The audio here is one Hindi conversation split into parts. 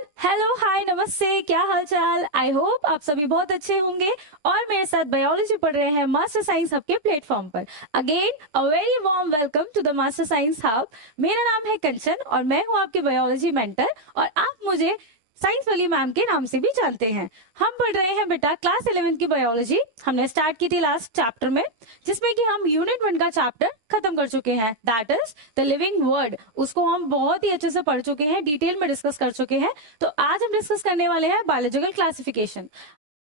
हेलो हाय नमस्ते, क्या हाल चाल। आई होप आप सभी बहुत अच्छे होंगे और मेरे साथ बायोलॉजी पढ़ रहे हैं मास्टर साइंस हब के प्लेटफॉर्म पर। Again a very warm welcome to the master science hub. मेरा नाम है कंचन और मैं हूँ आपके बायोलॉजी मेंटर और आप मुझे साइंस वाली मैम के नाम से भी जानते हैं। हम पढ़ रहे हैं बेटा क्लास 11 की बायोलॉजी। हमने स्टार्ट की थी लास्ट चैप्टर में, जिसमें कि हम यूनिट 1 का चैप्टर खत्म कर चुके हैं, that is the living word. उसको हम बहुत ही अच्छे से पढ़ चुके हैं, डिटेल में डिस्कस कर चुके हैं। तो आज हम डिस्कस करने वाले हैं बायोलॉजिकल क्लासिफिकेशन।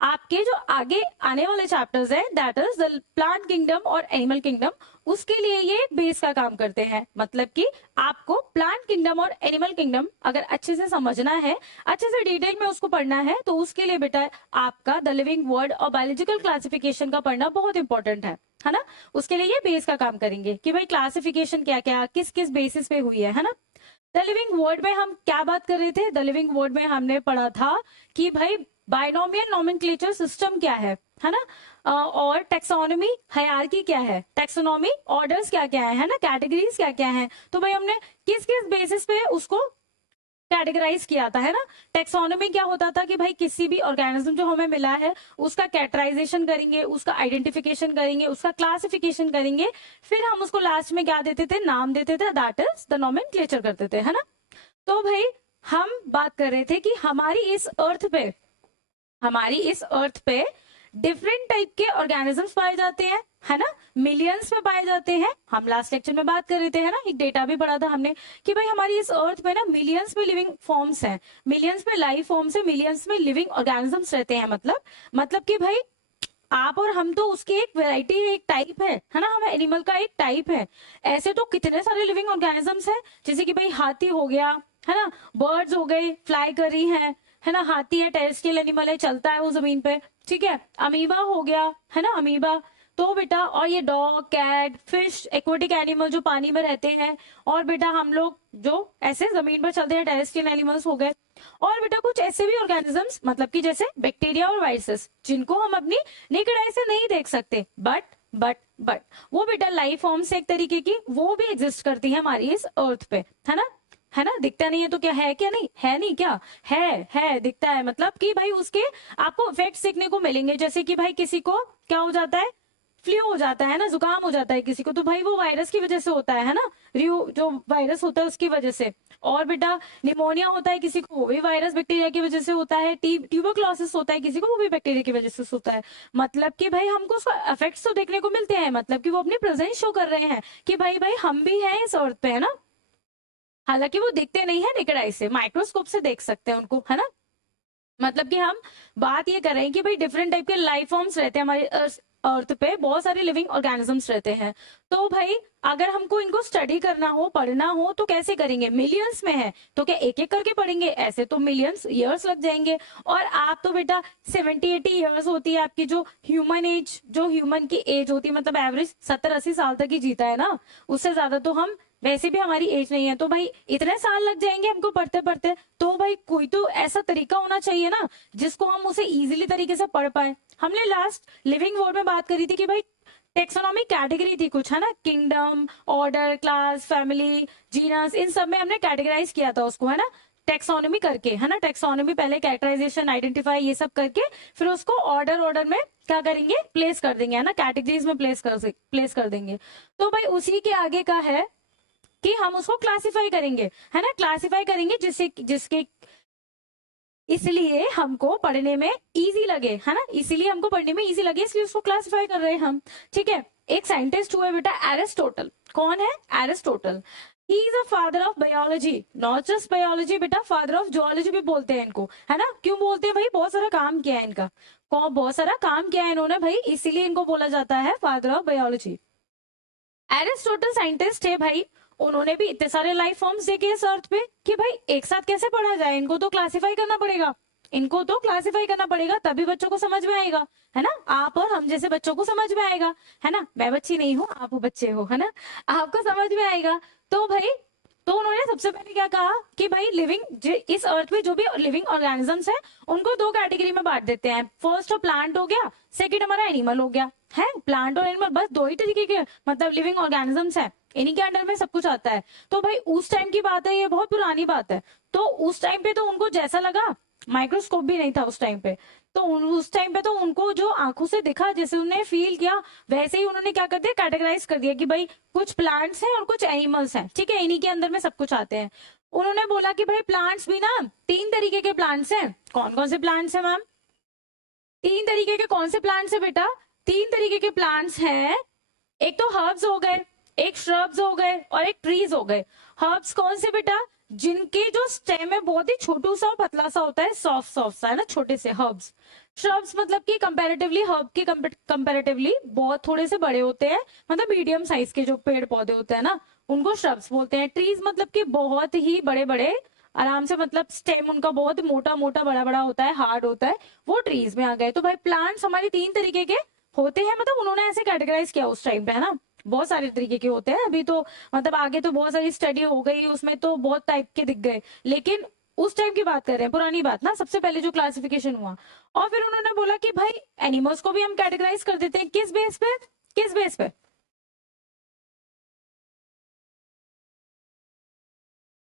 आपके जो आगे आने वाले चैप्टर्स हैं that is the plant kingdom और एनिमल किंगडम, उसके लिए ये बेस का काम करते हैं। मतलब कि आपको प्लांट किंगडम और एनिमल किंगडम अगर अच्छे से समझना है, अच्छे से डिटेल में उसको पढ़ना है, तो उसके लिए बेटा आपका द लिविंग वर्ड और बायोलॉजिकल क्लासिफिकेशन का पढ़ना बहुत इंपॉर्टेंट है ना। उसके लिए ये बेस का काम करेंगे कि भाई क्लासिफिकेशन क्या क्या किस किस बेसिस पे हुई है ना। द लिविंग वर्ड में हम क्या बात कर रहे थे? द लिविंग वर्ड में हमने पढ़ा था कि भाई बाइनोमियल नोमेनक्लेचर सिस्टम क्या है ना। और टेक्सोनॉमी हायरार्की क्या है, टेक्सोनॉमी ऑर्डर्स क्या क्या है ना, कैटेगरीज क्या क्या है। तो भाई हमने किस किस बेसिस पे उसको कैटेगराइज किया था, है ना। टेक्सोनॉमी क्या होता था कि भाई किसी भी ऑर्गेनिज्म जो हमें मिला है उसका कैटेगराइजेशन करेंगे, उसका आइडेंटिफिकेशन करेंगे, उसका क्लासिफिकेशन करेंगे, फिर हम उसको लास्ट में क्या देते थे, नाम देते थे, दैट इज द नोमेनक्लेचर करते थे, है ना। तो भाई हम बात कर रहे थे कि हमारी इस अर्थ पे डिफरेंट टाइप के ऑर्गेनिजम्स पाए जाते हैं, है ना। मिलियंस में पाए जाते हैं। हम लास्ट लेक्चर में बात कर रहे थे, है ना, एक डेटा भी पढ़ा था हमने कि भाई हमारी इस अर्थ पे ना मिलियंस में लिविंग फॉर्म्स हैं, मिलियंस में लाइफ फॉर्म्स है, मिलियंस में लिविंग ऑर्गेनिजम्स रहते हैं। मतलब कि भाई आप और हम तो उसकी एक वेराइटी है, एक टाइप है ना, हम एनिमल का एक टाइप है। ऐसे तो कितने सारे लिविंग ऑर्गेनिजम्स हैं, जैसे कि भाई हाथी हो गया, है ना, बर्ड्स हो गए, फ्लाई कर रही है ना, हाथी है, टेरेस्ट्रियल एनिमल है, चलता है वो जमीन पे, ठीक है। अमीबा हो गया, है ना, अमीबा। तो बेटा और ये dog, cat, fish, aquatic animal जो पानी में रहते हैं, और बेटा हम लोग जो ऐसे जमीन पर चलते हैं, टेरेस्ट्रियल एनिमल्स हो गए। और बेटा कुछ ऐसे भी ऑर्गेनिजम्स, मतलब कि जैसे बैक्टीरिया और वायरसेस, जिनको हम अपनी नेकेड आई से नहीं देख सकते, बट वो बेटा लाइफ फॉर्म से एक तरीके की वो भी एग्जिस्ट करती है हमारी इस अर्थ पे, है ना। दिखता नहीं है तो क्या है, क्या नहीं है, नहीं क्या है दिखता है। मतलब कि भाई उसके आपको इफेक्ट्स देखने को मिलेंगे, जैसे कि भाई किसी को क्या हो जाता है, फ्लू हो जाता है ना, जुकाम हो जाता है किसी को, तो भाई वो वायरस की वजह से होता है ना, रियो जो वायरस होता है उसकी वजह से। और बेटा निमोनिया होता है किसी को, वो भी वायरस बैक्टीरिया की वजह से होता है। ट्यूबरक्लोसिस होता है किसी को, वो भी बैक्टीरिया की वजह से होता है। मतलब कि भाई हमको उसका इफेक्ट्स तो देखने को मिलते हैं, मतलब कि वो अपनी प्रेजेंस शो कर रहे हैं कि भाई भाई हम भी हैं इस अर्थ पे, है ना। हालांकि वो दिखते नहीं है नेकेड आई से, माइक्रोस्कोप से देख सकते हैं उनको, है ना। मतलब कि हम बात ये कर रहे हैं कि भाई डिफरेंट टाइप के लाइफ फॉर्म्स रहते हैं हमारे अर्थ पे, बहुत सारे लिविंग ऑर्गेनिजम्स रहते हैं। तो भाई अगर हमको इनको स्टडी करना हो, पढ़ना हो, तो कैसे करेंगे? मिलियंस में है तो क्या एक एक करके पढ़ेंगे? ऐसे तो मिलियंस ईयर्स लग जाएंगे। और आप तो बेटा 70-80 ईयर्स होती है आपकी जो ह्यूमन एज, जो ह्यूमन की एज होती है, मतलब एवरेज 70-80 साल तक ही जीता है ना, उससे ज्यादा तो हम वैसे भी हमारी एज नहीं है। तो भाई इतने साल लग जाएंगे हमको पढ़ते पढ़ते, तो भाई कोई तो ऐसा तरीका होना चाहिए ना जिसको हम उसे इजीली तरीके से पढ़ पाए। हमने लास्ट लिविंग वर्ड में बात करी थी कि भाई टेक्सोनॉमिक कैटेगरी थी कुछ, है ना, kingdom, order, class, family, genus, इन सब में हमने कैटेगराइज किया था उसको, है ना, टेक्सोनॉमी करके, है ना। टेक्सोनॉमी पहले कैटेगराइजेशन, आइडेंटिफाई, ये सब करके फिर उसको ऑर्डर में क्या करेंगे, प्लेस कर देंगे, है ना, कैटेगरीज में प्लेस कर देंगे। तो भाई उसी के आगे का है कि हम उसको क्लासिफाई करेंगे, है ना, क्लासिफाई करेंगे जिसके इसलिए हमको पढ़ने में इजी लगे, है ना, इसीलिए हमको पढ़ने में इजी लगे, इसलिए उसको क्लासिफाई कर रहे हैं हम, ठीक है। एक साइंटिस्ट हुए बेटा एरिस्टोटल। कौन है? Aristotle. He is a father of biology, not just biology बेटा, फादर ऑफ जूलॉजी भी बोलते हैं इनको, है ना। क्यों बोलते हैं भाई? बहुत सारा काम किया है इनका, बहुत सारा काम किया है इन्होंने भाई, इसीलिए इनको बोला जाता है father of biology. Aristotle scientist है भाई, उन्होंने भी इतने सारे लाइफ फॉर्म्स देखे इस अर्थ पे कि भाई एक साथ कैसे पढ़ा जाए, इनको तो क्लासिफाई करना पड़ेगा, इनको तो क्लासिफाई करना पड़ेगा, तभी बच्चों को समझ में आएगा, है ना। आप और हम जैसे बच्चों को समझ में आएगा, है ना। मैं बच्ची नहीं हूँ, आप बच्चे हो, है ना, आपको समझ में आएगा। तो भाई तो उन्होंने सबसे पहले क्या कहा कि भाई इस अर्थ में जो भी लिविंग ऑर्गेनिजम्स है उनको दो कैटेगरी में बांट देते हैं। फर्स्ट तो प्लांट हो गया, सेकंड हमारा एनिमल हो गया, है। प्लांट और एनिमल बस दो ही तरीके के मतलब लिविंग ऑर्गेनिजम्स है। इन्हीं के अंडर में सब कुछ आता है। तो भाई उस टाइम की बात है, ये बहुत पुरानी बात है। तो उस टाइम पे तो उनको जैसा लगा, माइक्रोस्कोप भी नहीं था उस टाइम पे, तो उस टाइम पे तो उनको जो आंखों से दिखा, जैसे उन्होंने फील किया, वैसे ही उन्होंने क्या कर दिया, कैटेगराइज कर दिया कि भाई कुछ प्लांट्स हैं और कुछ एनिमल्स हैं, ठीक है, इन्हीं के अंदर में सब कुछ आते हैं। उन्होंने बोला कि भाई प्लांट्स भी ना 3 तरीके के प्लांट्स हैं। कौन कौन से प्लांट्स हैं मैम? 3 तरीके के कौन से प्लांट्स है बेटा? 3 तरीके के प्लांट्स हैं। एक तो हर्ब्स हो गए, एक श्रब्स हो गए और एक ट्रीज हो गए। हर्ब्स कौन से बेटा? जिनके जो स्टेम है बहुत ही छोटू सा और पतला सा होता है, सॉफ्ट सॉफ्ट सा, है ना, छोटे से हर्ब्स। श्रब्स मतलब कि कंपैरेटिवली हर्ब के कंपैरेटिवली बहुत थोड़े से बड़े होते हैं, मतलब मीडियम साइज के जो पेड़ पौधे होते हैं ना, उनको श्रब्स बोलते हैं। ट्रीज मतलब कि बहुत ही बड़े बड़े, आराम से, मतलब स्टेम उनका बहुत मोटा मोटा बड़ा बड़ा होता है, हार्ड होता है, वो ट्रीज में आ गए। तो भाई प्लांट्स हमारे 3 तरीके के होते हैं, मतलब उन्होंने ऐसे कैटेगराइज किया उस टाइम पे, है ना। बहुत सारे तरीके के होते हैं, अभी तो मतलब आगे तो बहुत सारी स्टडी हो गई, उसमें तो बहुत टाइप के दिख गए, लेकिन उस टाइम की बात कर रहे हैं, पुरानी बात ना, सबसे पहले जो क्लासिफिकेशन हुआ। और फिर उन्होंने बोला कि भाई एनिमल्स को भी हम कैटेगराइज कर देते हैं, किस बेस पे? किस बेस पे?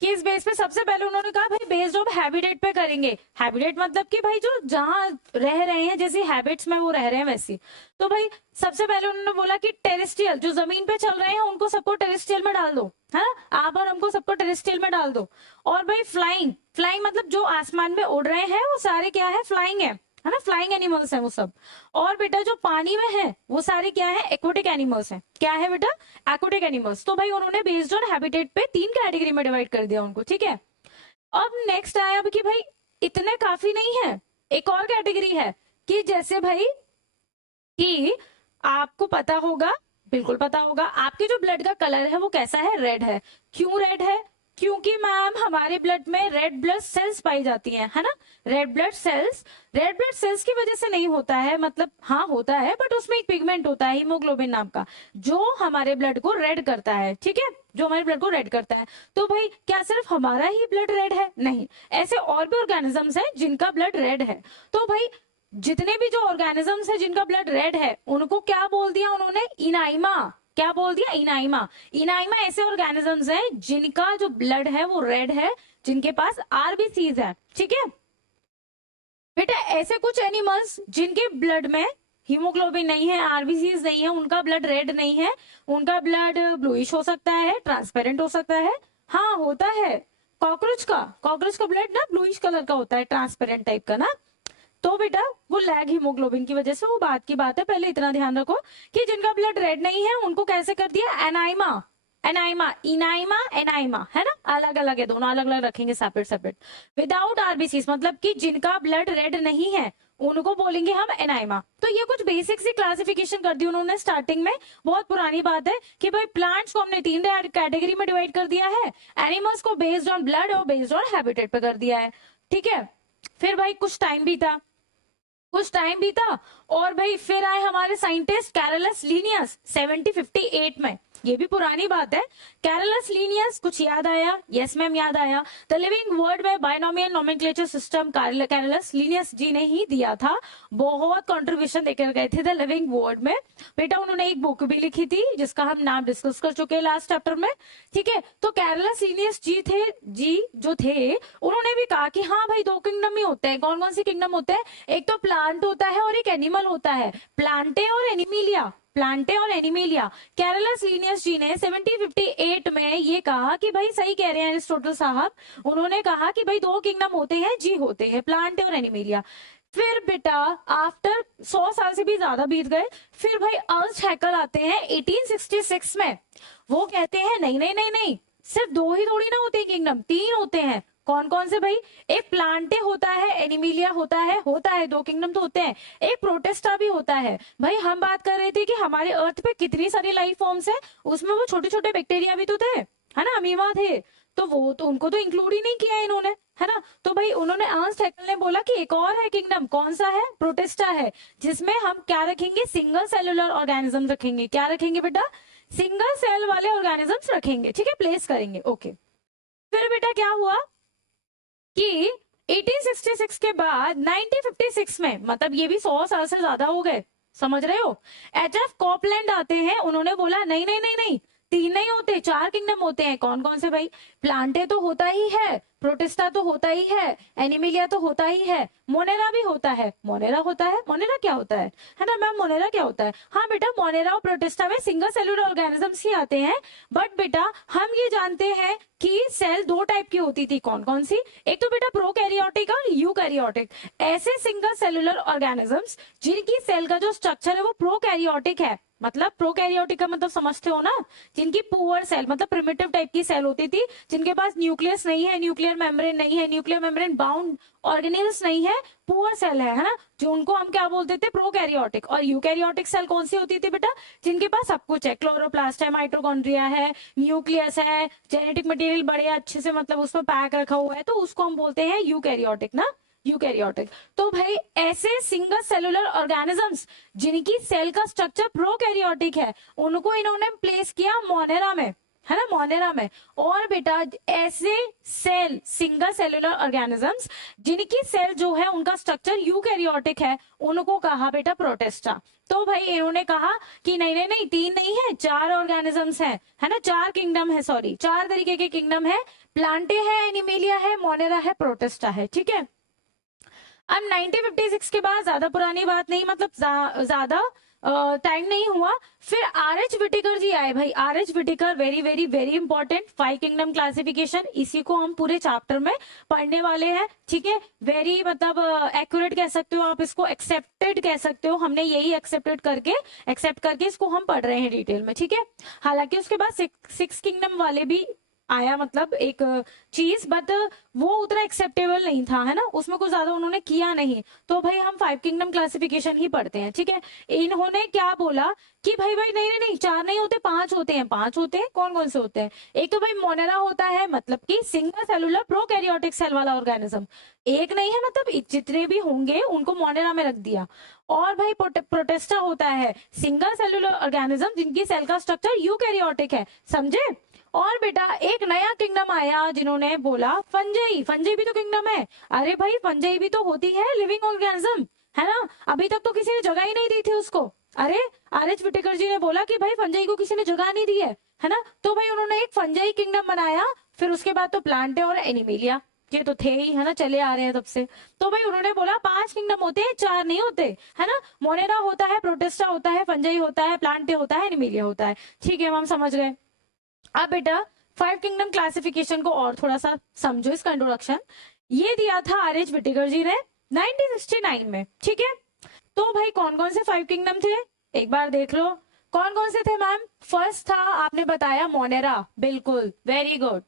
किस बेस पे? सबसे पहले उन्होंने कहा भाई बेस्ड ऑफ हैबिटेट पे करेंगे। हैबिटेट मतलब कि भाई जो जहां रह रहे हैं, जैसी हैबिट्स में वो रह रहे हैं वैसी। तो भाई सबसे पहले उन्होंने बोला कि टेरेस्ट्रियल, जो जमीन पे चल रहे हैं उनको सबको टेरेस्ट्रियल में डाल दो, है ना, आप और हमको सबको टेरेस्ट्रियल में डाल दो। और भाई फ्लाइंग, फ्लाइंग मतलब जो आसमान में उड़ रहे हैं वो सारे क्या है, फ्लाइंग है ना, फ्लाइंग एनिमल्स हैं वो सब। और बेटा जो पानी में है वो सारे क्या है, एक्वेटिक एनिमल्स हैं। क्या है बेटा? Aquatic animals. तो भाई उन्होंने बेस्ड ऑन हैबिटेट पे 3 कैटेगरी में डिवाइड कर दिया उनको, ठीक है। अब नेक्स्ट आया अब कि भाई इतने काफी नहीं है, एक और कैटेगरी है कि जैसे भाई कि आपको पता होगा, बिल्कुल पता होगा, आपके जो ब्लड का कलर है वो कैसा है, रेड है। क्यों रेड है? क्योंकि मैम हमारे ब्लड में रेड ब्लड सेल्स पाई जाती हैं, है ना। Red blood cells, red blood cells की वजह से नहीं होता है, मतलब हाँ होता है, बट उसमें एक पिगमेंट होता है हीमोग्लोबिन नाम का, जो हमारे ब्लड को रेड करता है, ठीक है, जो हमारे ब्लड को रेड करता है। तो भाई क्या सिर्फ हमारा ही ब्लड रेड है? नहीं, ऐसे और भी ऑर्गेनिजम्स हैं जिनका ब्लड रेड है। तो भाई जितने भी जो ऑर्गेनिजम्स है जिनका ब्लड रेड है, उनको क्या बोल दिया उन्होंने, इनाइमा। क्या बोल दिया? इनाइमा। इनाइमा ऐसे ऑर्गेनिजम्स हैं जिनका जो ब्लड है वो रेड है, जिनके पास आरबीसीज है, ठीक है बेटा। ऐसे कुछ एनिमल्स जिनके ब्लड में हीमोग्लोबिन नहीं है, आरबीसीज नहीं है, उनका ब्लड रेड नहीं है, उनका ब्लड ब्लूइश हो सकता है, ट्रांसपेरेंट हो सकता है, हाँ होता है। कॉकरोच का ब्लड ना ब्लूइश कलर का होता है, ट्रांसपेरेंट टाइप का ना। तो बेटा वो लैग हीमोग्लोबिन की वजह से, वो बात की बात है, पहले इतना ध्यान रखो कि जिनका ब्लड रेड नहीं है उनको कैसे कर दिया, एनाइमा। एनाइमा, इनाइमा, एनाइमा, है ना, अलग अलग है, दोनों अलग अलग रखेंगे, सेपरेट सेपरेट। विदाउट आरबीसीज मतलब कि जिनका ब्लड रेड नहीं है उनको बोलेंगे हम एनाइमा। तो ये कुछ बेसिक सी क्लासिफिकेशन कर दी उन्होंने स्टार्टिंग में, बहुत पुरानी बात है कि भाई प्लांट्स को हमने 3 कैटेगरी में डिवाइड कर दिया है, एनिमल्स को बेस्ड ऑन ब्लड और बेस्ड ऑन हैबिटेट पे कर दिया है, ठीक है। फिर भाई कुछ टाइम बीता, कुछ टाइम बीता, और भाई फिर आए हमारे साइंटिस्ट कैरलस लीनियस 1758 में। ये भी पुरानी बात है। कैरलस लीनियस, कुछ याद आया? यस मैम याद आया। द लिविंग वर्ड में binomial nomenclature system Carolus Linnaeus ji ने ही दिया था। बहुत कंट्रीब्यूशन देकर गए थे द लिविंग वर्ड में। बेटा उन्होंने एक बुक भी लिखी थी जिसका हम नाम डिस्कस कर चुके हैं लास्ट चैप्टर में, ठीक है। तो कैरलस लीनियस जी जो थे, उन्होंने भी कहा कि हाँ भाई 2 किंगडम ही होते हैं। कौन कौन से किंगडम होते हैं? एक तो प्लांट होता है और एक एनिमल होता है, प्लांटे और एनिमिलिया, प्लांटे और एनिमिलिया। कैरलस लीनियस जी ने 1758 में ये कहा कि भाई सही कह रहे हैं एरिस्टोटल साहब, उन्होंने कहा कि भाई 2 किंगडम होते हैं जी, होते हैं प्लांटे और एनिमिलिया। फिर बेटा आफ्टर 100 साल से भी ज्यादा बीत गए, फिर भाई अर्न्स्ट हैकल आते हैं 1866 में। वो कहते हैं नहीं नहीं नहीं नहीं, सिर्फ 2 ही थोड़ी ना होते हैं किंगडम, 3 होते हैं। कौन कौन से भाई? एक प्लांटे होता है, एनिमिलिया होता है 2 किंगडम तो होते हैं। एक प्रोटेस्टा भी होता है। भाई हम बात कर रहे थे कि हमारे अर्थ पे कितनी सारी लाइफ फॉर्म्स है, उसमें वो छोटे छोटे बैक्टीरिया भी तो थे, है ना, अमीबा थे, तो वो तो उनको तो इंक्लूड ही नहीं किया इन्होंने, है ना। तो भाई उन्होंने अर्न्स्ट हैकल ने बोला कि एक और है किंगडम, कौन सा है? प्रोटेस्टा है, जिसमें हम क्या रखेंगे, सिंगल सेलुलर ऑर्गेनिज्म रखेंगे। क्या रखेंगे बेटा? सिंगल सेल वाले ऑर्गेनिजम्स रखेंगे, ठीक है, प्लेस करेंगे, ओके। फिर बेटा क्या हुआ कि 1866 के बाद 1956 में, मतलब ये भी 100 साल से ज्यादा हो गए, समझ रहे हो, एच एफ कॉपलैंड आते हैं, उन्होंने बोला नहीं नहीं नहीं नहीं, तीन नहीं होते, 4 किंगडम होते हैं। कौन कौन से भाई? प्लांटे तो होता ही है, प्रोटिस्टा तो होता ही है, एनिमिलिया तो होता ही है, मोनेरा भी होता है। मोनेरा होता है? मोनेरा क्या होता है ना मैम? मोनेरा क्या होता है? हाँ बेटा, मोनेरा और प्रोटिस्टा में सिंगल सेलुलर ऑर्गेनिजम्स ही आते हैं। बट बेटा हम ये जानते हैं कि सेल दो टाइप की होती थी। कौन कौन सी? एक तो बेटा प्रोकैरियोटिक और यूकैरियोटिक। ऐसे सिंगल सेलुलर ऑर्गेनिजम्स जिनकी सेल का जो स्ट्रक्चर है वो प्रोकैरियोटिक है, मतलब प्रोकैरियोटिक का मतलब समझते हो ना, जिनकी पुअर सेल मतलब प्रिमिटिव टाइप की सेल होती थी, जिनके पास न्यूक्लियस नहीं है, न्यूक्लियर मेम्ब्रेन नहीं है, न्यूक्लियर मेम्ब्रेन बाउंड ऑर्गेनेल्स नहीं है, पुअर सेल है ना, जो उनको हम क्या बोलते थे? प्रोकैरियोटिक। और यूकैरियोटिक सेल कौन सी होती थी बेटा? जिनके पास सब कुछ है, क्लोरोप्लास्ट है, माइटोकॉन्ड्रिया है, न्यूक्लियस है, जेनेटिक मटेरियल बड़े अच्छे से मतलब उसमें पैक रखा हुआ है, तो उसको हम बोलते हैं यूकैरियोटिक ना, यूकैरियोटिक। तो भाई ऐसे सिंगल सेलुलर ऑर्गेनिजम्स जिनकी सेल का स्ट्रक्चर प्रोकैरियोटिक है, उनको इन्होंने प्लेस किया मोनेरा में, है ना, मोनेरा में। और बेटा ऐसे सेल सिंगल सेलुलर ऑर्गेनिजम्स जिनकी सेल जो है उनका स्ट्रक्चर यूकैरियोटिक है, उनको कहा बेटा प्रोटिस्टा। तो भाई इन्होंने कहा कि नहीं नहीं नहीं, तीन नहीं है, 4 ऑर्गेनिजम्स हैं, है ना, 4 किंगडम है, सॉरी 4 तरीके के किंगडम है। प्लांटे है, एनिमेलिया है, मोनेरा है, प्रोटिस्टा है। ठीक है। अब 1956 के बाद ज्यादा पुरानी बात नहीं, मतलब ज्यादा टाइम नहीं हुआ, फिर आर.एच. विटेकर जी आए भाई। R H. Whittaker very very very important, 5 kingdom classification, इसी को हम पूरे चैप्टर में पढ़ने वाले हैं। ठीक है, वेरी मतलब एक्यूरेट कह सकते हो आप इसको, एक्सेप्टेड कह सकते हो, हमने यही एक्सेप्ट करके इसको हम पढ़ रहे हैं डिटेल में। ठीक है, हालांकि उसके बाद 6 किंगडम वाले भी आया, मतलब एक चीज, बट वो उतना एक्सेप्टेबल नहीं था, है ना, उसमें कुछ ज्यादा उन्होंने किया नहीं। तो भाई हम 5 किंगडम क्लासिफिकेशन ही पढ़ते हैं। ठीक है, इन्होंने क्या बोला कि भाई भाई नहीं नहीं नहीं, 4 नहीं होते, 5 होते हैं। 5 होते हैं, कौन कौन से होते हैं? एक तो भाई मोनेरा होता है, मतलब कि सिंगल सेलुलर प्रोकैरियोटिक सेल वाला ऑर्गेनिज्म। एक नहीं है, मतलब जितने भी होंगे उनको मोनेरा में रख दिया। और भाई प्रोटिस्टा होता है, सिंगल सेलुलर ऑर्गेनिज्म जिनकी सेल का स्ट्रक्चर यूकैरियोटिक है, समझे? और बेटा एक नया किंगडम आया जिन्होंने बोला फंजाई। फंजाई भी तो किंगडम है। अरे भाई फंजाई भी तो होती है लिविंग ऑर्गेनिज्म, है ना, अभी तक तो किसी ने जगह ही नहीं दी थी उसको। अरे आर.एच. विटेकर जी ने बोला कि भाई फंजाई को किसी ने जगह नहीं दी है ना, तो भाई उन्होंने एक फंजाई किंगडम बनाया। फिर उसके बाद तो प्लांटे और एनिमेलिया, ये तो थे ही, है ना, चले आ रहे हैं तब से। तो भाई उन्होंने बोला 5 किंगडम होते हैं, 4 नहीं होते, है ना। मोनेरा होता है, प्रोटिस्टा होता है, फंजाई होता है, प्लांटे होता है, एनिमेलिया होता है। ठीक है, हम समझ गए। अब बेटा 5 किंगडम क्लासिफिकेशन को और थोड़ा सा समझो, इसका इंट्रोडक्शन ये दिया था आर.एच. विटेकर जी ने 1969 में। ठीक है, तो भाई कौन कौन से 5 किंगडम थे एक बार देख लो। कौन कौन से थे मैम? फर्स्ट था, आपने बताया मोनेरा, बिल्कुल वेरी गुड,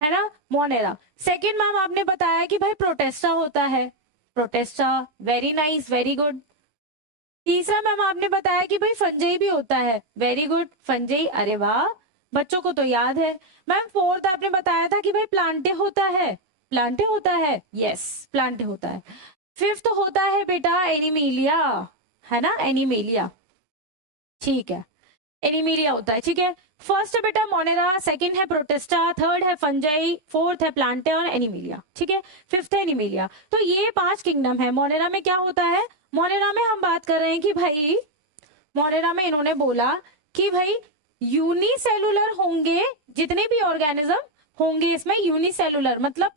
है ना, मोनेरा। सेकंड मैम आपने बताया कि भाई प्रोटेस्टा होता है, Protista, very nice, very good. तीसरा मैम आपने बताया कि भाई फंजाई भी होता है, वेरी गुड, फंजाई, अरे वाह, बच्चों को तो याद है। मैम फोर्थ आपने बताया था कि भाई प्लांटे होता है, प्लांटे होता है, यस प्लांटे होता है। फिफ्थ होता है बेटा एनिमेलिया, है ना, एनिमेलिया, ठीक है, एनिमेलिया होता है। ठीक है, फर्स्ट है बेटा मोनेरा, सेकंड है प्रोटिस्टा, थर्ड है फंजाई, फोर्थ है प्लांटे और एनिमेलिया। ठीक है, फिफ्थ है एनिमेलिया। तो ये 5 किंगडम है। मोनेरा में क्या होता है? मोनेरा में हम बात कर रहे हैं कि भाई मोनेरा में इन्होंने बोला कि भाई यूनिसेलुलर होंगे, जितने भी ऑर्गेनिज्म होंगे इसमें यूनिसेलुलर, मतलब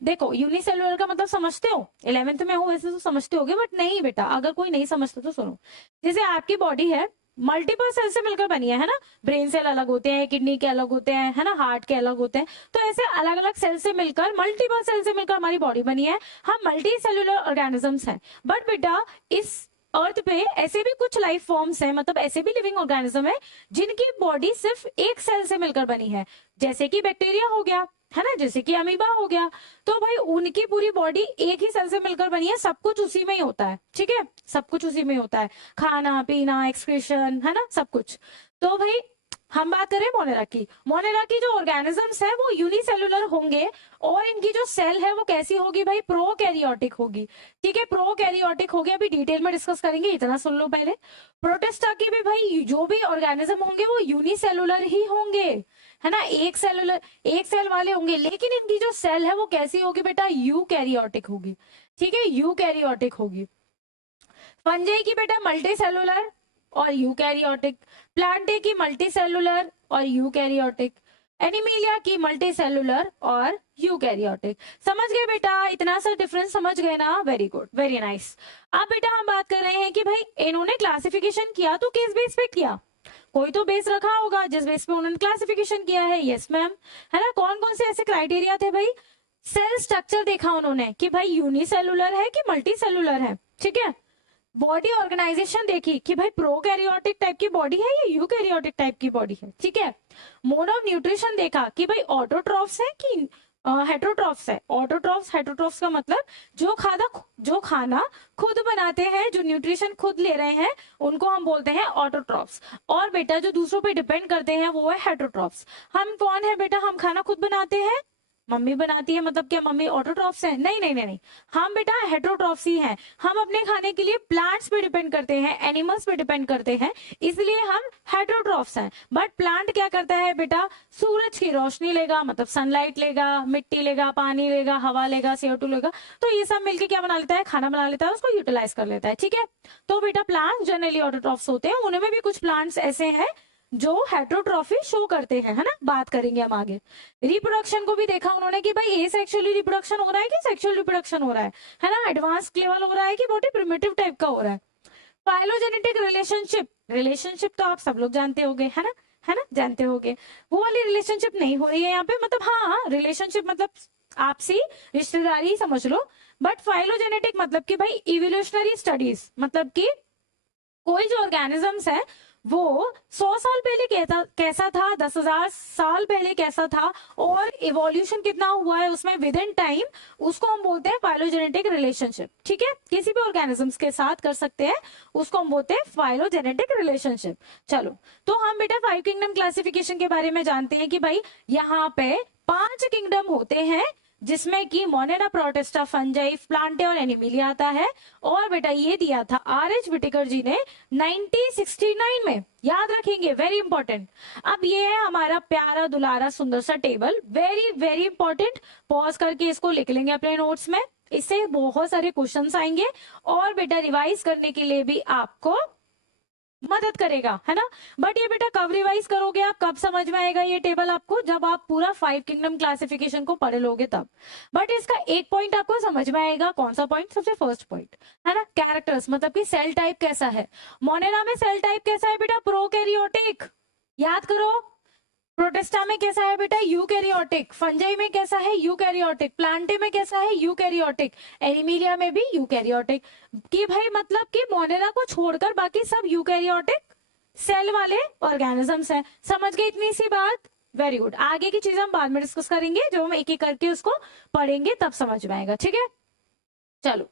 देखो यूनिसेलुलर का मतलब समझते हो, 11th में हो वैसे तो समझते होगे, बट नहीं बेटा, अगर कोई नहीं समझता तो सुनो। जैसे आपकी बॉडी है, मल्टीपल सेल से मिलकर बनी है ना, ब्रेन सेल अलग होते हैं, किडनी के अलग होते हैं, है ना, हार्ट के अलग होते हैं, तो ऐसे अलग अलग सेल से मिलकर, मल्टीपल सेल से मिलकर हमारी बॉडी बनी है। हम मल्टी सेलुलर ऑर्गेनिजम्स हैं। बट बेटा इस अर्थ पे ऐसे भी कुछ लाइफ फॉर्म्स हैं, मतलब ऐसे भी लिविंग ऑर्गेनिज्म है जिनकी बॉडी सिर्फ एक सेल से मिलकर बनी है, जैसे कि बैक्टीरिया हो गया, है ना, जैसे कि अमीबा हो गया। तो भाई उनकी पूरी बॉडी एक ही सेल से मिलकर बनी है, सब कुछ उसी में ही होता है। ठीक है, सब कुछ उसी में होता है, खाना पीना, एक्सक्रीशन, है ना, सब कुछ। तो भाई हम बात करें मोनेरा की। मोनेरा की जो ऑर्गेनिजम्स है वो यूनिसेलुलर होंगे, और इनकी जो सेल है वो कैसी होगी भाई? प्रोकैरियोटिक होगी। ठीक है, प्रोकैरियोटिक होगी, अभी डिटेल में डिस्कस करेंगे, इतना सुन लो पहले। प्रोटिस्टा की भी भाई जो भी ऑर्गेनिज्म होंगे वो यूनिसेलुलर ही होंगे, है ना, एक सेल वाले होंगे, लेकिन इनकी जो सेल है वो कैसी होगी बेटा? यूकैरियोटिक होगी। ठीक है, यूकैरियोटिक होगी। फंजाई की बेटा मल्टी सेलुलर और यूकैरियोटिक, प्लांटे की मल्टी सेलुलर और यूकैरियोटिक, एनीमिलिया की मल्टी सेलुलर और यूकैरियोटिक। समझ गए बेटा, इतना सा डिफरेंस समझ गए ना, वेरी गुड, वेरी नाइस। अब बेटा हम बात कर रहे हैं कि भाई इन्होंने क्लासिफिकेशन किया तो किस बेस पे किया, कोई तो बेस रखा होगा जिस बेस पे उन्होंने क्लासिफिकेशन किया है। यस मैम, है ना। कौन कौन से ऐसे क्राइटेरिया थे भाई, सेल स्ट्रक्चर देखा उन्होंने कि भाई यूनिसेलुलर है कि मल्टी सेलुलर है, ठीक है। बॉडी ऑर्गेनाइजेशन देखी कि भाई प्रोकैरियोटिक टाइप की बॉडी है या यूकैरियोटिक टाइप की बॉडी है, ठीक है। मोड ऑफ न्यूट्रिशन देखा कि भाई ऑटोट्रॉफ्स है कि हेटरोट्रॉफ्स है। ऑटोट्रॉफ्स हेटरोट्रॉफ्स का मतलब जो खाना खुद बनाते हैं, जो न्यूट्रिशन खुद ले रहे हैं, उनको हम बोलते हैं ऑटोट्रॉफ्स। और बेटा जो दूसरों पे डिपेंड करते हैं वो है हेटरोट्रॉफ्स। हम कौन है बेटा, हम खाना खुद बनाते हैं, मम्मी बनाती है, मतलब क्या मम्मी ऑटोट्रॉफ्स है? नहीं नहीं नहीं नहीं, हम बेटा हेटरोट्रॉफ्स ही हैं। हम अपने खाने के लिए प्लांट्स पे डिपेंड करते हैं, एनिमल्स पे डिपेंड करते हैं, इसलिए हम हेटरोट्रॉफ्स हैं। बट प्लांट क्या करता है बेटा, सूरज की रोशनी लेगा, मतलब सनलाइट लेगा, मिट्टी लेगा, पानी लेगा, हवा लेगा, CO2 लेगा, तो ये सब मिलके क्या बना लेता है, खाना बना लेता है, उसको यूटिलाइज कर लेता है, ठीक है। तो बेटा प्लांट्स जनरली ऑटोट्रॉफ्स होते हैं, उनमें भी कुछ प्लांट्स ऐसे हैं जो हेटरोट्रॉफी शो करते हैं, है ना, बात करेंगे हम आगे। रिप्रोडक्शन को भी देखा उन्होंने कि भाई ए सेक्सुअली रिप्रोडक्शन हो रहा है कि सेक्सुअल रिप्रोडक्शन हो रहा है ना, एडवांस लेवल हो रहा है कि बहुत ही प्रिमिटिव टाइप का हो रहा है। फाइलोजेनेटिक रिलेशनशिप, रिलेशनशिप तो आप सब लोग जानते होंगे, है ना, जानते होंगे। वो वाली रिलेशनशिप नहीं हो रही है यहाँ पे, मतलब हाँ रिलेशनशिप मतलब आपसी रिश्तेदारी ही समझ लो। बट फाइलोजेनेटिक मतलब कि भाई इवोल्यूशनरी स्टडीज, मतलब कि कोई जो ऑर्गेनिजम्स है वो 100 साल पहले कैसा था, 10,000 साल पहले कैसा था, और इवोल्यूशन कितना हुआ है उसमें विद इन टाइम, उसको हम बोलते हैं फाइलोजेनेटिक रिलेशनशिप, ठीक है। किसी भी ऑर्गेनिजम्स के साथ कर सकते हैं, उसको हम बोलते हैं फाइलोजेनेटिक रिलेशनशिप। चलो, तो हम बेटा 5 किंगडम क्लासिफिकेशन के बारे में जानते हैं कि भाई यहाँ पे 5 किंगडम होते हैं, जिसमें कि मोनेरा, प्रोटिस्टा, फंजाई, प्लांटे और एनिमिलिया आता है। और बेटा ये दिया था R.H. विटेकर जी ने 1969 में, याद रखेंगे, वेरी इंपॉर्टेंट। अब ये है हमारा प्यारा दुलारा सुंदर सा table, very very important, pause करके इसको लिख लेंगे अपने नोट्स में, इससे बहुत सारे क्वेश्चंस आएंगे और बेटा रिवाइज करने के लिए भी आपको मदद करेगा, है ना। बट ये बेटा कब रिवाइज करोगे आप, कब समझ में आएगा ये टेबल आपको, जब आप पूरा 5 किंगडम क्लासिफिकेशन को पढ़ लोगे तब। बट इसका एक पॉइंट आपको समझ में आएगा, कौन सा पॉइंट, सबसे फर्स्ट पॉइंट, है ना, कैरेक्टर्स, मतलब कि सेल टाइप कैसा है। मोनेरा में सेल टाइप कैसा है बेटा, प्रोकैरियोटिक, याद करो। प्रोटिस्टा में कैसा है बेटा, यूकैरियोटिक। फंजाई में कैसा है, यूकैरियोटिक। प्लांटे में कैसा है, यूकैरियोटिक। एनिमिलिया में भी यूकैरियोटिक। कि भाई मतलब कि मोनेरा को छोड़कर बाकी सब यूकैरियोटिक सेल वाले ऑर्गेनिजम्स हैं। समझ गए इतनी सी बात, वेरी गुड। आगे की चीजें हम बाद में डिस्कस करेंगे, जब हम एक एक करके उसको पढ़ेंगे तब समझ में आएगा, ठीक है। चलो,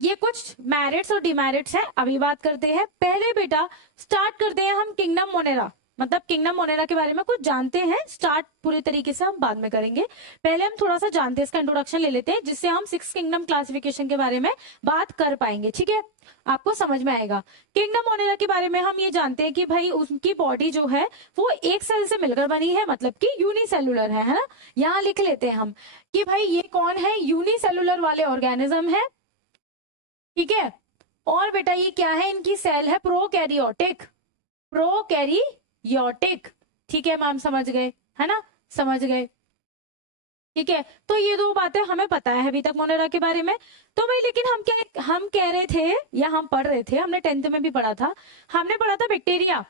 ये कुछ मेरिट्स और डिमेरिट्स है, अभी बात करते हैं। पहले बेटा स्टार्ट करते हैं हम किंगडम मोनेरा, मतलब किंगडम मोनेरा के बारे में कुछ जानते हैं। स्टार्ट पूरी तरीके से हम बाद में करेंगे, पहले हम थोड़ा सा जानते हैं, इसका इंट्रोडक्शन ले लेते हैं, जिससे हम 6 किंगडम क्लासिफिकेशन के बारे में बात कर पाएंगे, ठीक है, आपको समझ में आएगा। किंगडम मोनेरा के बारे में हम ये जानते हैं कि भाई उनकी बॉडी जो है वो एक सेल से मिलकर बनी है, मतलब कि यूनिसेलुलर है ना। यहाँ लिख लेते हैं हम कि भाई ये कौन है, यूनिसेलुलर वाले ऑर्गेनिज्म है, ठीक है। और बेटा ये क्या है, इनकी सेल है प्रोकैरियोटिक, प्रोकैरियोटिक, ठीक है मैम, समझ गए, है ना, समझ गए, ठीक है। तो ये दो बातें हमें पता है अभी तक मोनेरा के बारे में। तो भाई लेकिन हम कह रहे थे, या हम पढ़ रहे थे, हमने 10th में भी पढ़ा था, हमने पढ़ा था बैक्टीरिया।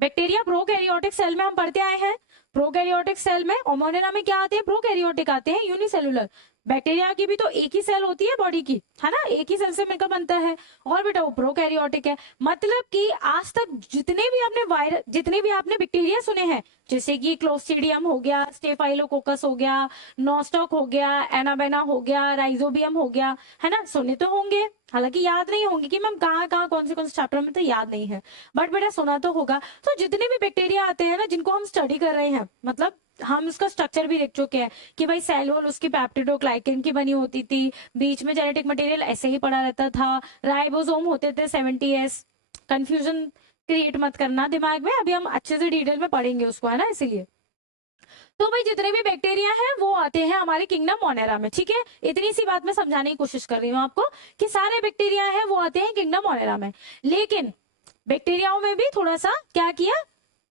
बैक्टीरिया प्रोकैरियोटिक सेल में हम पढ़ते आए हैं, प्रोकैरियोटिक सेल में, और मोनेरा में क्या आते हैं, प्रोकैरियोटिक आते हैं, यूनिसेलुलर। बैक्टीरिया की भी तो एक ही सेल होती है बॉडी की, है ना, एक ही सेल से मिलकर बनता है, और बेटा वो प्रोकैरियोटिक है। मतलब कि आज तक जितने भी आपने बैक्टीरिया सुने हैं, जैसे कि क्लोस्ट्रीडियम हो गया, स्टेफाइलोकोकस हो गया, नॉस्टॉक हो गया, एनाबेना हो गया, राइजोबियम हो गया, है ना, सुने तो होंगे, हालांकि याद नहीं होंगे कि मैम कहाँ कहाँ कौन से चैप्टर में, तो याद नहीं है, बट बेटा सुना तो होगा। तो जितने भी बैक्टीरिया आते हैं ना, जिनको हम स्टडी कर रहे हैं, मतलब हम उसका स्ट्रक्चर भी देख चुके हैं कि भाई सेल वॉल उसकी पेप्टिडोग्लाइकन की बनी होती थी, बीच में जेनेटिक मटेरियल ऐसे ही पड़ा रहता था, राइबोसोम होते थे 70S। कंफ्यूजन क्रिएट मत करना दिमाग में, अभी हम अच्छे से डिटेल में पढ़ेंगे उसको, है ना, इसीलिए। तो भाई जितने भी बैक्टीरिया हैं वो आते हैं हमारे किंगडम मोनेरा में, ठीक है। इतनी सी बात मैं समझाने की कोशिश कर रही हूँ आपको कि सारे बैक्टीरिया हैं वो आते हैं किंगडम मोनेरा में। लेकिन बैक्टीरियाओं में भी थोड़ा सा क्या किया,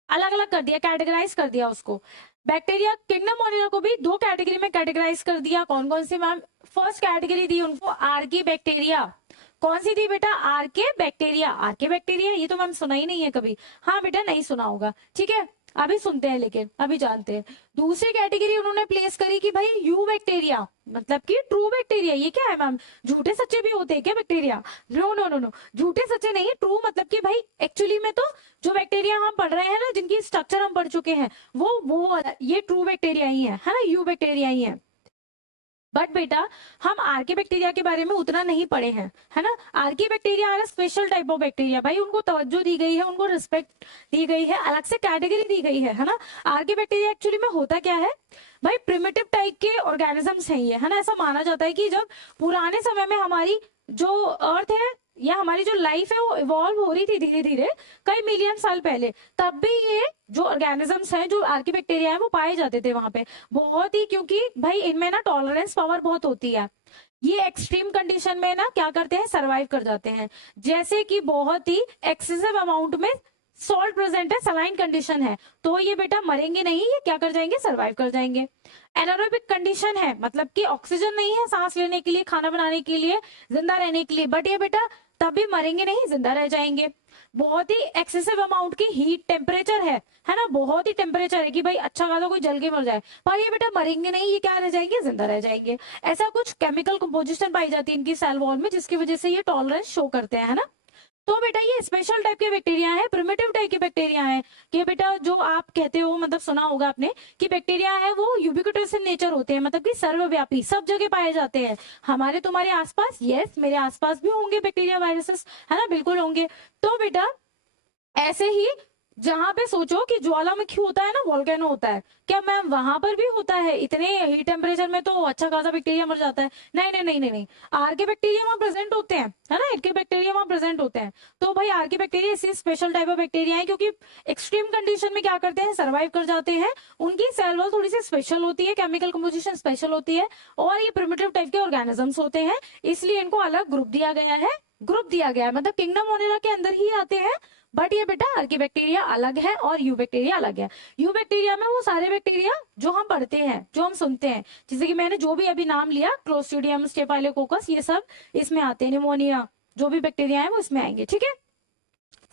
अलग अलग कर दिया, कैटेगराइज कर दिया उसको। बैक्टीरिया किंगडम मोनिरा को भी दो कैटेगरी में कैटेगराइज कर दिया। कौन कौन सी मैम? फर्स्ट कैटेगरी दी उनको आर्की बैक्टीरिया। कौन सी थी बेटा? आर्के बैक्टीरिया। आर्के बैक्टीरिया ये तो मैम सुना ही नहीं है कभी। हाँ बेटा नहीं सुना होगा, ठीक है, अभी सुनते हैं, लेकिन अभी जानते हैं। दूसरी कैटेगरी उन्होंने प्लेस करी कि भाई यू बैक्टीरिया, मतलब कि ट्रू बैक्टीरिया। ये क्या है मैम? झूठे सच्चे भी होते हैं क्या bacteria? No no no no, झूठे सच्चे नहीं, ट्रू मतलब कि भाई एक्चुअली में तो जो बैक्टीरिया हम पढ़ रहे हैं ना, जिनकी स्ट्रक्चर हम पढ़ चुके हैं, वो ये ट्रू बैक्टीरिया ही है ना, यू बैक्टीरिया ही है। बट बेटा हम आर्की बैक्टीरिया के बारे में उतना नहीं पढ़े हैं, है ना। Archaebacteria are special type of bacteria, भाई उनको तवज्जो दी गई है, उनको रिस्पेक्ट दी गई है, अलग से कैटेगरी दी गई है ना। आर्की बैक्टीरिया एक्चुअली में होता क्या है भाई? प्रिमिटिव टाइप के ऑर्गेनिजम्स हैं ये, है ना। ऐसा माना जाता है कि जब पुराने समय में हमारी जो अर्थ है या हमारी जो लाइफ है वो इवॉल्व हो रही थी धीरे धीरे कई मिलियन साल पहले, तब भी ये जो ऑर्गेनिजम्स हैं, जो आर्कीबैक्टीरिया है, वो पाए जाते थे वहां पे बहुत ही, क्योंकि भाई इनमें ना टॉलरेंस पावर बहुत होती है। ये एक्सट्रीम कंडीशन में ना क्या करते हैं? सरवाइव कर जाते हैं। जैसे कि बहुत ही एक्सेसिव अमाउंट में सॉल्ट प्रेजेंट है, सलाइन कंडीशन है, तो ये बेटा मरेंगे नहीं, ये क्या कर जाएंगे? सरवाइव कर जाएंगे। एनारोबिक कंडीशन है, मतलब कि ऑक्सीजन नहीं है सांस लेने के लिए, खाना बनाने के लिए, जिंदा रहने के लिए, बट ये बेटा तब भी मरेंगे नहीं, जिंदा रह जाएंगे। बहुत ही एक्सेसिव अमाउंट की हीट टेम्परेचर है ना, बहुत ही टेम्परेचर है कि भाई अच्छा खासा कोई जल के मर जाए, पर ये बेटा मरेंगे नहीं, ये क्या रह जाएंगे? जिंदा रह जाएंगे। ऐसा कुछ केमिकल कंपोजिशन पाई जाती है इनकी सेल वॉल में, जिसकी वजह से ये टॉलरेंस शो करते हैं, है ना। तो बेटा ये स्पेशल टाइप के बैक्टीरिया है, प्रिमिटिव टाइप के बैक्टीरिया है। कि बेटा जो आप कहते हो, मतलब सुना होगा आपने कि बैक्टीरिया है वो यूबिक्विटस इन नेचर होते हैं, मतलब कि सर्वव्यापी, सब जगह पाए जाते हैं। हमारे तुम्हारे आसपास, यस मेरे आसपास भी होंगे बैक्टीरिया वायरसेस, है ना, बिल्कुल होंगे। तो बेटा ऐसे ही जहां पे सोचो कि ज्वालामुखी होता है ना, वोल्केनो होता है, क्या मैम वहां पर भी होता है? इतने हीट टेम्परेचर में तो अच्छा खासा बैक्टीरिया मर जाता है। नहीं नहीं नहीं नहीं नहीं, आर के बैक्टीरिया वहां प्रेजेंट होते हैं, है ना, के बैक्टीरिया वहां प्रेजेंट होते हैं। तो भाई आर के बैक्टीरिया इसी स्पेशल टाइप ऑफ बैक्टीरिया है, क्योंकि एक्सट्रीम कंडीशन में क्या करते हैं? सर्वाइव कर जाते हैं। उनकी सेल वॉल थोड़ी सी स्पेशल होती है, केमिकल कंपोजिशन स्पेशल होती है, और ये प्रिमिटिव टाइप के ऑर्गेनिजम्स होते हैं, इसलिए इनको अलग ग्रुप दिया गया है। ग्रुप दिया गया है मतलब किंगडम मोनेरा के अंदर ही आते हैं। बट ये बेटा आर्की बैक्टीरिया अलग है और यू बैक्टीरिया अलग है। यू बैक्टीरिया में वो सारे बैक्टीरिया जो हम पढ़ते हैं, जो हम सुनते हैं, जैसे कि मैंने जो भी अभी नाम लिया, क्लोस्ट्रीडियम, स्टेफाइलोकोकस, ये सब इसमें आते हैं। निमोनिया, जो भी बैक्टीरिया है वो इसमें आएंगे, ठीक है।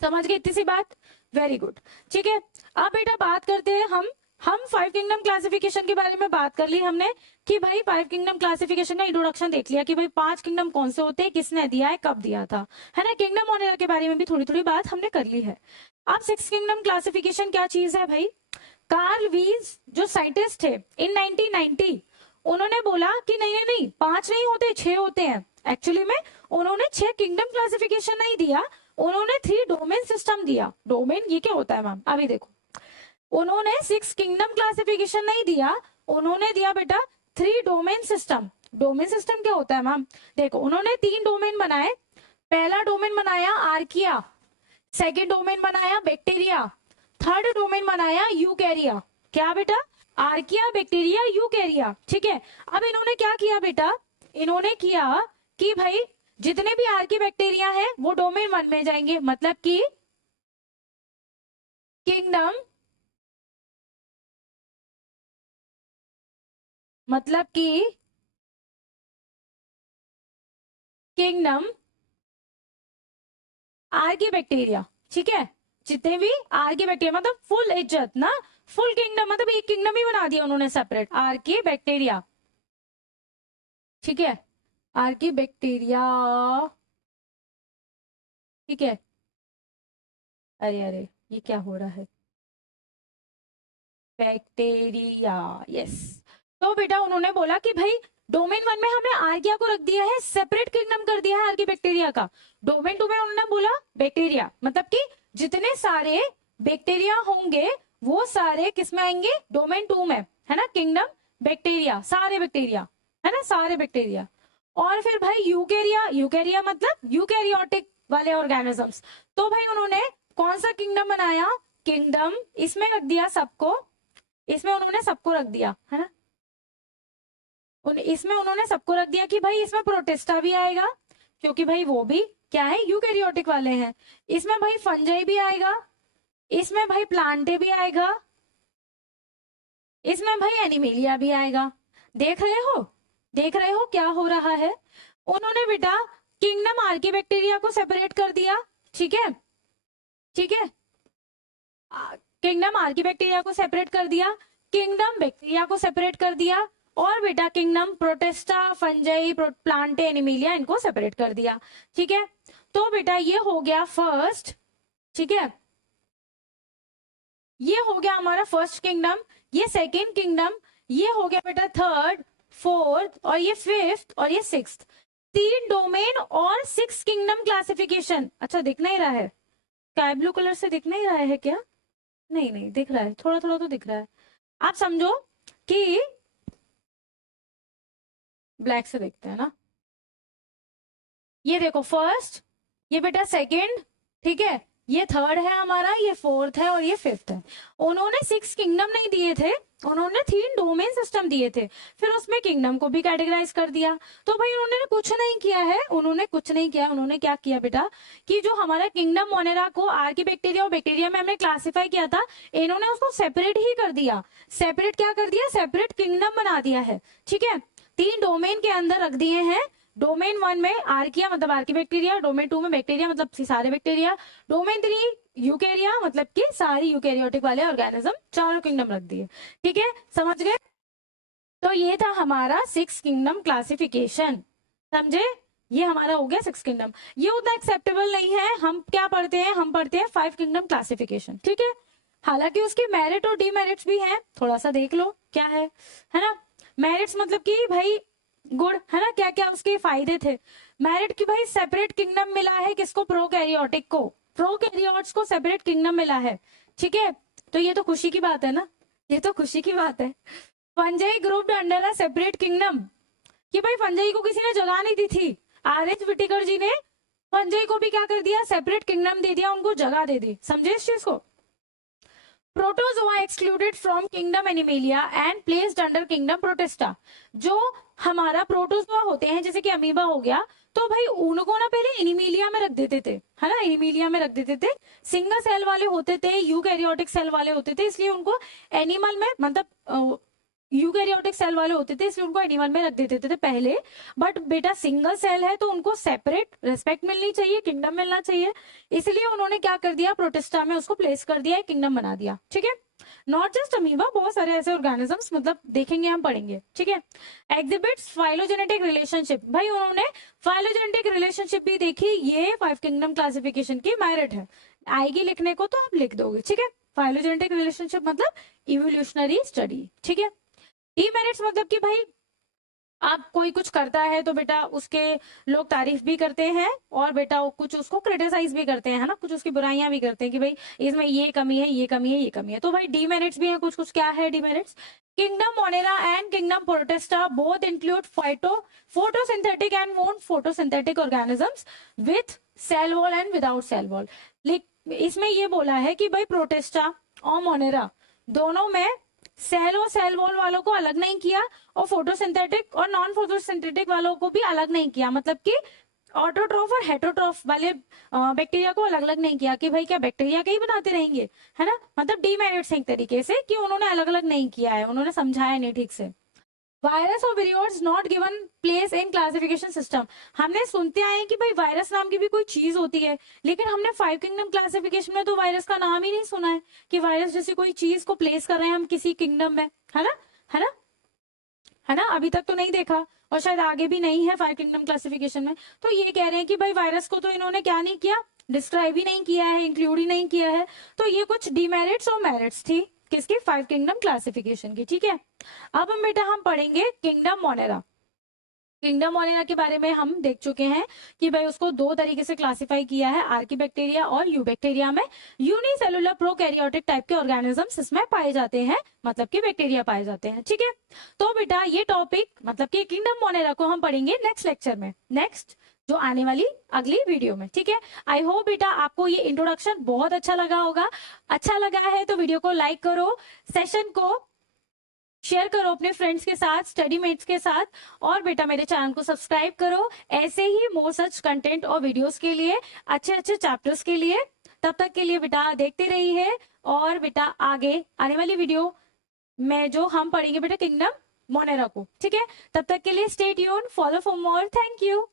समझ गए इतनी सी बात? वेरी गुड, ठीक है। अब बेटा बात करते हैं हम 5 किंगडम क्लासिफिकेशन के बारे में बात कर ली हमने कि भाई 5 किंगडम क्लासिफिकेशन का इंट्रोडक्शन देख लिया कि भाई 5 किंगडम कौन से होते हैं, किसने दिया है, कब दिया था, है ना। किंगडम मोनेरा के बारे में भी थोड़ी थोड़ी बात हमने कर ली है। अब 6 किंगडम क्लासिफिकेशन क्या चीज है भाई? कार्ल वीज जो साइंटिस्ट थे इन 1990, उन्होंने बोला कि नहीं नहीं नहीं, 5 नहीं होते, 6 होते हैं। एक्चुअली में उन्होंने 6 किंगडम क्लासिफिकेशन नहीं दिया, उन्होंने 3 डोमेन सिस्टम दिया। डोमेन ये क्या होता है मैम? अभी देखो, उन्होंने 6 किंगडम क्लासिफिकेशन नहीं दिया, उन्होंने दिया बेटा 3 डोमेन सिस्टम। डोमेन सिस्टम क्या होता है मैम? देखो उन्होंने 3 डोमेन बनाए। पहला डोमेन बनाया आर्किया, सेकेंड डोमेन बनाया बैक्टीरिया, थर्ड डोमेन बनाया यूकैरिया। क्या बेटा? आर्किया, बैक्टीरिया, यूकैरिया, ठीक है। अब इन्होंने क्या किया बेटा? इन्होंने किया कि भाई जितने भी आर्की बैक्टीरिया हैं वो डोमेन 1 में जाएंगे, मतलब कि किंगडम, मतलब कि किंगडम आर्की बैक्टीरिया, ठीक है। जितने भी आर्की बैक्टीरिया मतलब फुल इज्जत ना, फुल किंगडम, मतलब एक किंगडम ही बना दिया उन्होंने सेपरेट, आर्की बैक्टीरिया, ठीक है। आर्की बैक्टीरिया, ठीक है। अरे अरे ये क्या हो रहा है? Bacteria, yes. तो बेटा उन्होंने बोला कि भाई डोमेन 1 में हमने आर्किया को रख दिया है, सेपरेट किंगडम कर दिया है आर्की बैक्टीरिया का। डोमेन 2 में उन्होंने बोला बैक्टीरिया, मतलब कि जितने सारे बैक्टीरिया होंगे वो सारे किस में आएंगे? डोमेन 2 में, है ना, किंगडम बैक्टीरिया, सारे बैक्टीरिया, है ना, सारे बैक्टीरिया। और फिर भाई यूकेरिया, यूकेरिया मतलब यूकैरियोटिक वाले ऑर्गेनिजम्स। तो भाई उन्होंने कौन सा किंगडम बनाया? किंगडम, इसमें रख दिया सबको, इसमें उन्होंने सबको रख दिया, है ना। इसमें उन्होंने सबको रख दिया कि भाई इसमें प्रोटिस्टा भी आएगा, क्योंकि भाई वो भी क्या है? यूकैरियोटिक वाले हैं। इसमें भाई फंजाई भी आएगा, इसमें भाई प्लांटे भी आएगा, इसमें भाई एनिमेलिया भी आएगा। देख रहे हो, देख रहे हो क्या हो रहा है। उन्होंने बेटा किंगडम आर्कीबैक्टीरिया को सेपरेट कर दिया, ठीक है, ठीक है, किंगडम आर्कीबैक्टीरिया को सेपरेट कर दिया, किंगडम बैक्टीरिया को सेपरेट कर दिया, और बेटा kingdom Protista, fungi, Plantae, animalia इनको सेपरेट कर दिया, ठीक है। तो बेटा ये हो गया फर्स्ट, ठीक है, ये हो गया हमारा फर्स्ट किंगडम, ये सेकेंड किंगडम, ये हो गया बेटा थर्ड, फोर्थ, और ये फिफ्थ, और ये सिक्स्थ। 3 डोमेन और 6 किंगडम क्लासिफिकेशन। अच्छा दिख नहीं रहा है, स्काई ब्लू कलर से दिख नहीं रहा है क्या? नहीं नहीं दिख रहा है, थोड़ा थोड़ा तो दिख रहा है। आप समझो कि ब्लैक से देखते हैं ना, ये देखो फर्स्ट, ये बेटा सेकंड, ठीक है, ये थर्ड है हमारा, ये फोर्थ है, और ये फिफ्थ है। उन्होंने 6 किंगडम नहीं दिए थे, उन्होंने 3 डोमेन सिस्टम दिए थे, फिर उसमें किंगडम को भी कैटेगराइज कर दिया। तो भाई उन्होंने कुछ नहीं किया है, उन्होंने कुछ नहीं किया, उन्होंने क्या किया बेटा कि जो हमारा किंगडम मोनेरा को आर्कीबैक्टीरिया और बैक्टीरिया में हमने क्लासिफाई किया था, इन्होंने उसको सेपरेट ही कर दिया। सेपरेट क्या कर दिया? सेपरेट किंगडम बना दिया है, ठीक है। 3 डोमेन के अंदर रख दिए हैं। डोमेन 1 में आर्किया मतलब आर्कीबैक्टीरिया, डोमेन 2 में बैक्टीरिया मतलब सारे बैक्टीरिया, डोमेन 3 यूकेरिया मतलब कि सारी यूकेरियोटिक वाले ऑर्गेनिज्म, चारों किंगडम रख दिए, ठीक है, समझ गए। तो ये था हमारा 6 किंगडम क्लासिफिकेशन, समझे। ये हमारा हो गया 6 किंगडम। ये उतना एक्सेप्टेबल नहीं है, हम क्या पढ़ते हैं, हम पढ़ते हैं 5 किंगडम क्लासिफिकेशन, ठीक है। हालांकि उसके मेरिट और डीमेरिट्स भी हैं, थोड़ा सा देख लो क्या है ना। मेरिट्स मतलब कि भाई गुड है ना, क्या क्या उसके फायदे थे। मेरिट की भाई सेपरेट किंगडम मिला है किसको? प्रोकैरियोटिक को, प्रोकैरियोट्स को सेपरेट किंगडम मिला है, ठीक है। तो ये तो खुशी की बात है ना, ये तो खुशी की बात है। Fungi grouped under a separate kingdom, कि भाई फंजाई को किसी ने जगह नहीं दी थी, आर.एच. व्हिटेकर जी ने फंजाई को भी क्या कर दिया? सेपरेट किंगडम दे दिया, उनको जगह दे दी, समझे इस चीज को। Protozoa excluded from kingdom animalia and placed under kingdom Protista. जो हमारा प्रोटोजोआ होते हैं जैसे कि अमीबा हो गया, तो भाई उनको ना पहले एनिमेलिया में रख देते थे, है ना, एनिमेलिया में रख देते थे। सिंगल सेल वाले होते थे, यूकैरियोटिक सेल वाले होते थे, इसलिए उनको एनिमल में मतलब यूकैरियोटिक सेल वाले होते थे इसलिए उनको एनिमल में रख देते थे पहले। बट बेटा सिंगल सेल है तो उनको सेपरेट रिस्पेक्ट मिलनी चाहिए, किंगडम मिलना चाहिए, इसलिए उन्होंने क्या कर दिया? प्रोटिस्टा में उसको प्लेस कर दिया, किंगडम बना दिया, ठीक है। नॉट जस्ट अमीबा, बहुत सारे ऐसे ऑर्गेनिजम्स मतलब देखेंगे हम, पढ़ेंगे, ठीक है। एग्जिबिट्स फाइलोजेनेटिक रिलेशनशिप, भाई उन्होंने फाइलोजेनेटिक रिलेशनशिप भी देखी, ये 5 किंगडम क्लासिफिकेशन की मेरिट है। आएगी लिखने को तो आप लिख दोगे, ठीक है। फाइलोजेनेटिक रिलेशनशिप मतलब इवोल्यूशनरी स्टडी, ठीक है। डीमेरिट्स मतलब कि भाई आप कोई कुछ करता है तो बेटा उसके लोग तारीफ भी करते हैं और बेटा कुछ उसको क्रिटिसाइज भी करते हैं, है ना, कुछ उसकी बुराइयां भी करते हैं कि भाई इसमें ये कमी है, ये कमी है, ये कमी है। तो भाई डीमेरिट्स भी है कुछ कुछ। क्या है demerits? Kingdom Monera and kingdom Protista both include photosynthetic and non photosynthetic organisms with cell wall and without cell wall. इसमें ये बोला है कि भाई प्रोटेस्टा और मोनेरा दोनों में सेल और सेल वॉल वालों को अलग नहीं किया और फोटोसिंथेटिक और नॉन फोटोसिंथेटिक वालों को भी अलग नहीं किया, मतलब कि ऑटोट्रॉफ और हेटरोट्रॉफ वाले बैक्टीरिया को अलग अलग नहीं किया कि भाई क्या बैक्टीरिया के ही बनाते रहेंगे, है ना। मतलब डीमेरिट्स एक तरीके से कि उन्होंने अलग अलग नहीं किया है, उन्होंने समझाया नहीं ठीक से। वायरस और viroids not given place in classification system. हमने सुनते आए हैं कि भाई वायरस नाम की भी कोई चीज होती है, लेकिन हमने 5 किंगडम क्लासिफिकेशन में तो वायरस का नाम ही नहीं सुना है कि वायरस जैसी कोई चीज को प्लेस कर रहे हैं हम किसी किंगडम में, है ना, है ना, है ना, अभी तक तो नहीं देखा और शायद आगे भी नहीं है 5 किंगडम क्लासिफिकेशन में। तो ये कह रहे हैं कि भाई वायरस को तो इन्होंने क्या नहीं किया? डिस्क्राइब ही नहीं किया है, इंक्लूड ही नहीं किया है। तो ये कुछ डीमेरिट्स और मेरिट्स थी किसकी? 5 किंगडम क्लासिफिकेशन की, ठीक है। अब हम बेटा हम पढ़ेंगे किंगडम मोनेरा। किंगडम मोनेरा के बारे में हम देख चुके हैं कि भाई उसको 2 तरीके से क्लासिफाई किया है, आर्कीबैक्टीरिया और यूबैक्टीरिया में। यूनिसेलुलर प्रोकैरियोटिक टाइप के ऑर्गेनिजम्स इसमें पाए जाते हैं, मतलब कि बैक्टीरिया पाए जाते हैं, ठीक है। तो बेटा ये टॉपिक मतलब कि किंगडम मोनेरा को हम पढ़ेंगे नेक्स्ट लेक्चर में, नेक्स्ट जो आने वाली अगली वीडियो में, ठीक है। आई होप बेटा आपको ये इंट्रोडक्शन बहुत अच्छा लगा होगा। अच्छा लगा है तो वीडियो को लाइक करो, सेशन को शेयर करो अपने फ्रेंड्स के साथ, स्टडी मेट्स के साथ, और बेटा मेरे चैनल को सब्सक्राइब करो ऐसे ही मोर सच कंटेंट और वीडियोस के लिए, अच्छे अच्छे चैप्टर्स के लिए। तब तक के लिए बेटा देखते रहिए, और बेटा आगे आने वाली वीडियो में जो हम पढ़ेंगे बेटा किंगडम मोनेरा को, ठीक है। तब तक के लिए stay tune, follow for more, thank you.